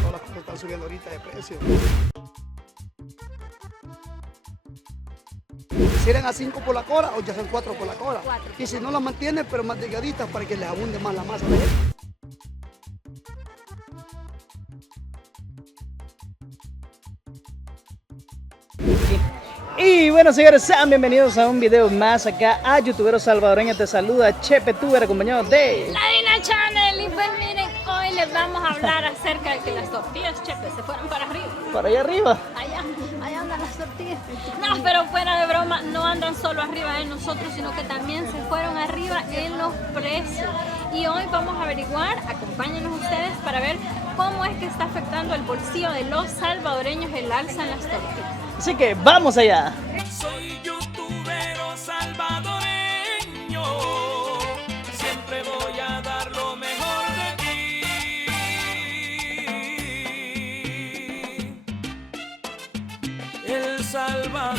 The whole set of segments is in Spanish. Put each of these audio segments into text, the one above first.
Todas las cosas están subiendo ahorita de precio. Si eran a 5 por la cora o ya son 4 por la cora. Y si no las mantiene, pero más delgaditas para que les abunde más la masa. Y bueno, señores, sean bienvenidos a un video más acá a Youtubero Salvadoreño. Te saluda Chepe Tuber, acompañado de La Dina Channel. Y pues miren, hoy les vamos a hablar acerca de que las tortillas, Chepe, se fueron para arriba. para allá arriba. Allá andan las tortillas. No, pero fuera de broma, no andan solo arriba de nosotros, sino que también se fueron arriba en los precios. Y hoy vamos a averiguar, acompáñenos ustedes para ver cómo es que está afectando el bolsillo de los salvadoreños el alza en las tortillas. Así que vamos allá. Soy youtubero salvadoreño, siempre voy a dar lo mejor de mí. El Salvador.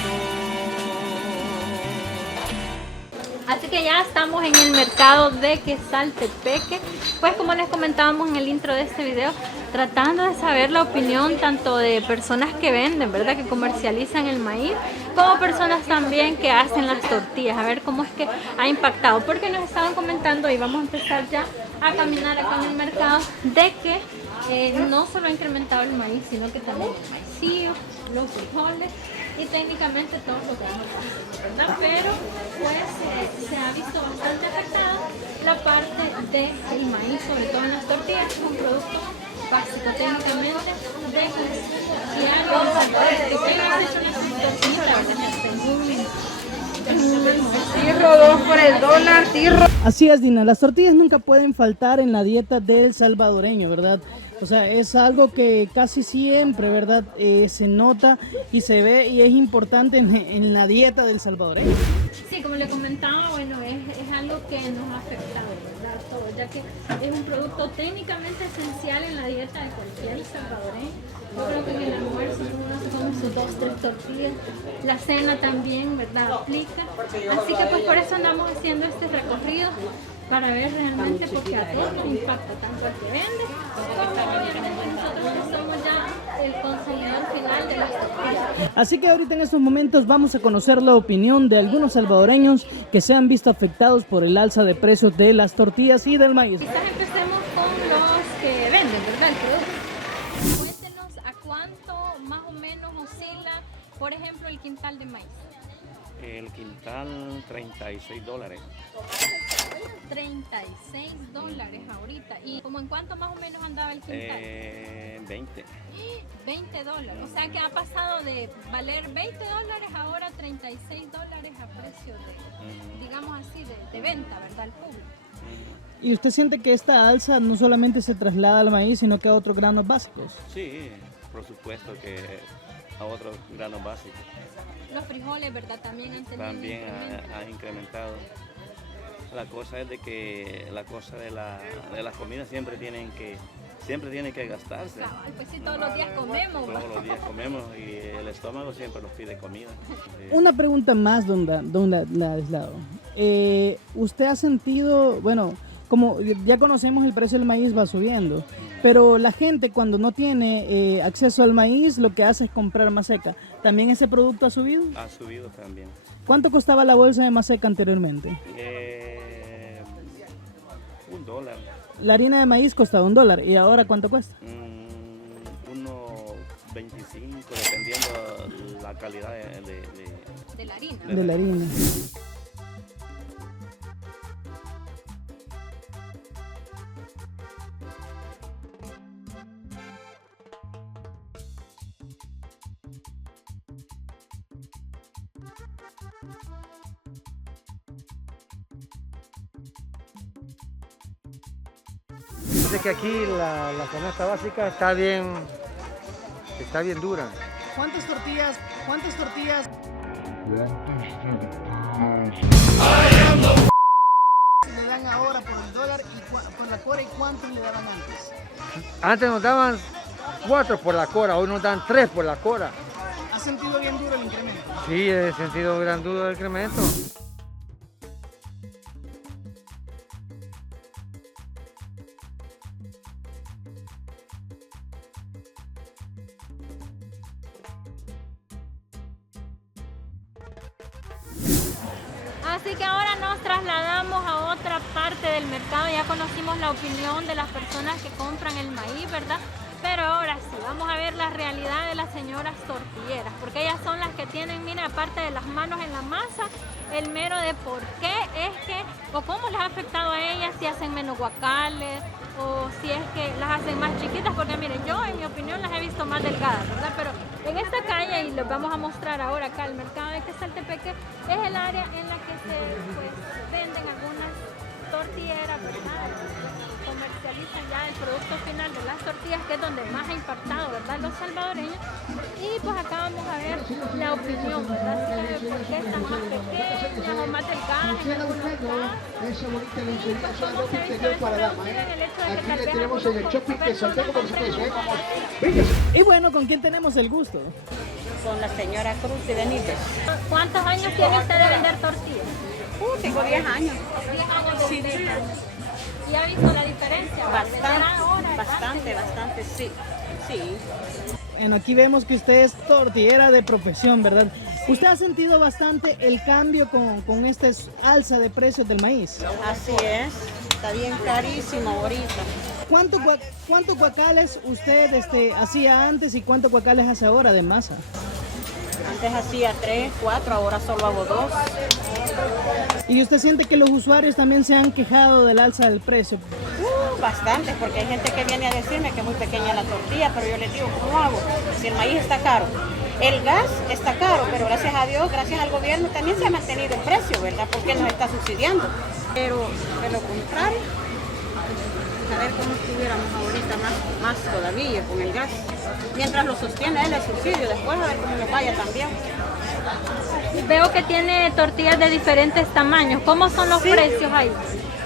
Así que ya estamos en el mercado de Quesaltepeque. Pues como les comentábamos en el intro de este video, tratando de saber la opinión tanto de personas que venden, ¿verdad? Que comercializan el maíz, como personas también que hacen las tortillas, a ver cómo es que ha impactado. Porque nos estaban comentando, y vamos a empezar ya a caminar acá en el mercado, de que no solo ha incrementado el maíz, sino que también el maicillo, los frijoles y técnicamente todo lo demás, ¿verdad? Pero pues se ha visto bastante afectada la parte del maíz, sobre todo en las tortillas, que es un producto básico técnicamente de consumo diario. Que tengas hecho una tortilla, la verdad que Tirro, 2 por el dólar, tirro. Así es, Dina, las tortillas nunca pueden faltar en la dieta del salvadoreño, ¿verdad? O sea, es algo que casi siempre, ¿verdad? Se nota y se ve y es importante en la dieta del salvadoreño. Sí, como le comentaba, bueno, es algo que nos ha afectado, ¿verdad? Todo, ya que es un producto técnicamente esencial en la dieta de cualquier salvadoreño. Yo creo que en el almuerzo uno se come sus 2, 3 tortillas, la cena también, ¿verdad? Aplica. Así que pues por eso andamos haciendo este recorrido, para ver realmente, porque a todos nos impacta, tanto al que vende como obviamente nosotros que somos ya el consumidor final de las tortillas. Así que ahorita en estos momentos vamos a conocer la opinión de algunos salvadoreños que se han visto afectados por el alza de precios de las tortillas y del maíz. Quizás empecemos con los que venden, ¿verdad? El producto. Cuéntenos a cuánto más o menos oscila, por ejemplo, el quintal de maíz. El quintal, $36. 36 dólares ahorita. ¿Y como en cuánto más o menos andaba el quintal? 20. 20 dólares. O sea que ha pasado de valer 20 dólares ahora a 36 dólares a precio de, digamos así, de venta, ¿verdad? Al público. ¿Y usted siente que esta alza no solamente se traslada al maíz, sino que a otros granos básicos? Sí, por supuesto que a otros granos básicos. Los frijoles, ¿verdad? También han tenido También incremento. ha incrementado. La cosa es de que la cosa de la comida siempre tienen que gastarse. Claro, pues sí, todos los días comemos. Todos los días comemos y el estómago siempre nos pide comida. Una pregunta más, don Ladislao. ¿Usted ha sentido, bueno, como ya conocemos el precio del maíz va subiendo, pero la gente cuando no tiene acceso al maíz lo que hace es comprar maseca? ¿También ese producto ha subido? Ha subido también. ¿Cuánto costaba la bolsa de maseca anteriormente? $1. La harina de maíz costaba $1 y ahora ¿cuánto cuesta? 1.25 dependiendo la calidad De la harina. De la harina. Dice que aquí la canasta básica está bien dura. ¿Cuántas tortillas le dan ahora por el dólar y por la cora y cuántos le daban antes? Antes nos daban 4 por la cora, hoy nos dan 3 por la cora. ¿Has sentido bien duro el incremento? Sí, he sentido gran duro el incremento. Así que ahora nos trasladamos a otra parte del mercado. Ya conocimos la opinión de las personas que compran el maíz, ¿verdad? Pero ahora sí, vamos a ver la realidad de las señoras tortilleras, porque ellas son las que tienen, mira, aparte de las manos en la masa, el mero de por qué es que, o cómo les ha afectado a ellas, si hacen menos guacales, o si es que las hacen más chiquitas, porque miren, yo en mi opinión las he visto más delgadas, ¿verdad? Pero en esta calle, y les vamos a mostrar ahora acá, el mercado de Quesaltepeque, es el área en la que se venden algunas tortilleras, ¿verdad? Comercializan ya el producto final de las tortillas, que es donde más ha impactado, ¿verdad?, los salvadoreños. Y pues acá vamos a ver la opinión, ¿verdad?, si por qué están más pequeñas o más delgadas en algunos casos. Y pues cómo se ha visto esto traducido en el hecho de que tal vez algunos personas compren. Y bueno, ¿con quién tenemos el gusto? Con la señora Cruz y Benítez. ¿Cuántos años tiene usted de vender tortillas? Tengo 10 años. 10 años de Sí, vender. ¿Y ha visto la diferencia? Bastante, sí. Bueno, aquí vemos que usted es tortillera de profesión, ¿verdad? ¿Usted ha sentido bastante el cambio con esta alza de precios del maíz? Así es, está bien carísimo ahorita. ¿Cuántos guacales usted hacía antes y cuántos guacales hace ahora de masa? Antes hacía 3, 4, ahora solo hago 2. ¿Y usted siente que los usuarios también se han quejado del alza del precio? Bastante, porque hay gente que viene a decirme que es muy pequeña la tortilla, pero yo les digo, ¿cómo hago? Si el maíz está caro, el gas está caro, pero gracias a Dios, gracias al gobierno también se ha mantenido el precio, ¿verdad? Porque nos está subsidiando. Pero de lo contrario, a ver cómo estuviéramos ahorita más todavía con el gas. Mientras lo sostiene él el subsidio, después a ver cómo nos vaya también. Veo que tiene tortillas de diferentes tamaños. ¿Cómo son los precios ahí?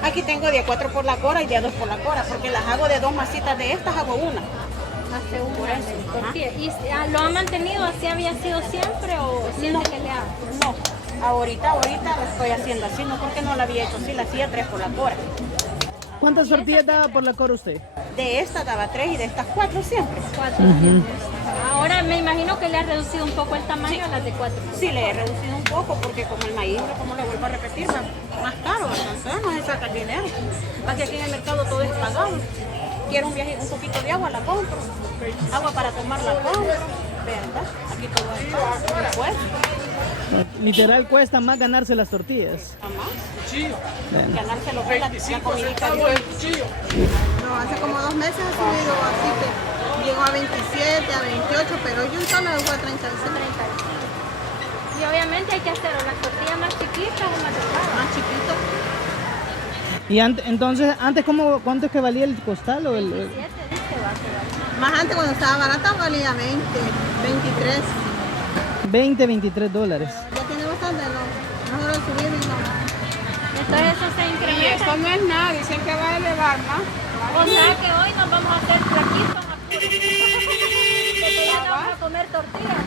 Aquí tengo de 4 por la cora y de 2 por la cora, porque las hago de 2 masitas de estas, hago una. Hace una tortilla. ¿Y lo ha mantenido así, había sido siempre o siente que le ha? No, ahorita lo estoy haciendo así, no porque no la había hecho así, la hacía 3 por la cora. ¿Cuántas tortillas daba por la cora usted? De esta daba 3 y de estas 4 siempre. 4 Ahora me imagino que le ha reducido un poco el tamaño a las de 4. Sí, le he reducido un poco porque como el maíz, como le vuelvo a repetir, más caro, entonces no se saca el dinero. Así que aquí en el mercado todo es pagado. Quiero un poquito de agua, la compro. Agua para tomar, la compro. ¿Verdad? Aquí todo es pago. Pues, Literal cuesta más ganarse las tortillas. ganarse lo que es la comidita. No, hace como 2 meses ha subido, así que llegó a 27, a 28, pero yo solo llegó a 36. Y obviamente hay que hacer las tortillas más chiquitas o más delgadas. Más chiquito. Y entonces, antes ¿cuánto es que valía el costal? O el... 17 dice va a ser. Más antes cuando estaba barata valía 20, 23. 20, 23 dólares. Ya tiene bastante, no se lo subí ni no. Entonces eso se incrementa. no es nada, dicen que va a elevar más. O sea que hoy nos vamos a hacer flaquitos a puro. Que ya no vamos a comer tortillas.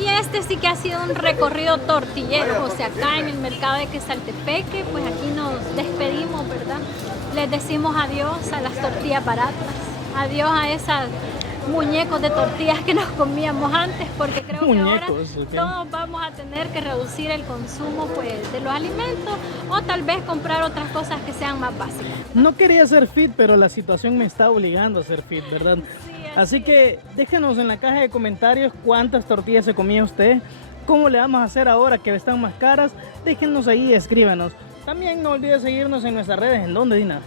Y este sí que ha sido un recorrido tortillero, o sea, acá en el mercado de Quesaltepeque, pues aquí nos despedimos, ¿verdad? Les decimos adiós a las tortillas baratas, adiós a esas muñecos de tortillas que nos comíamos antes, porque creo que ahora todos vamos a tener que reducir el consumo pues, de los alimentos o tal vez comprar otras cosas que sean más básicas. No quería ser fit, pero la situación me está obligando a ser fit, ¿verdad? Sí, Así que déjenos en la caja de comentarios cuántas tortillas se comía usted, cómo le vamos a hacer ahora que están más caras. Déjenos ahí, escríbanos. También no olviden seguirnos en nuestras redes. ¿En dónde, Dina?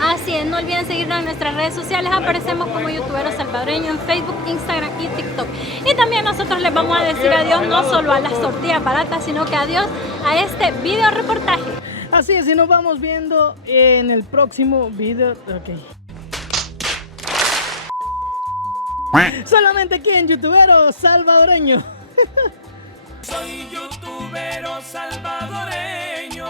Así es, no olviden seguirnos en nuestras redes sociales. Aparecemos como youtuberos salvadoreños en Facebook, Instagram y TikTok. Y también nosotros les vamos a decir adiós no solo a las tortillas baratas, sino que adiós a este video reportaje. Así es, y nos vamos viendo en el próximo video. Ok. Solamente aquí en Youtubero Salvadoreño. Soy youtubero salvadoreño,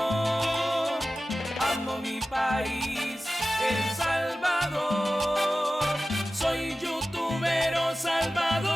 amo mi país, El Salvador. Soy youtubero salvadoreño.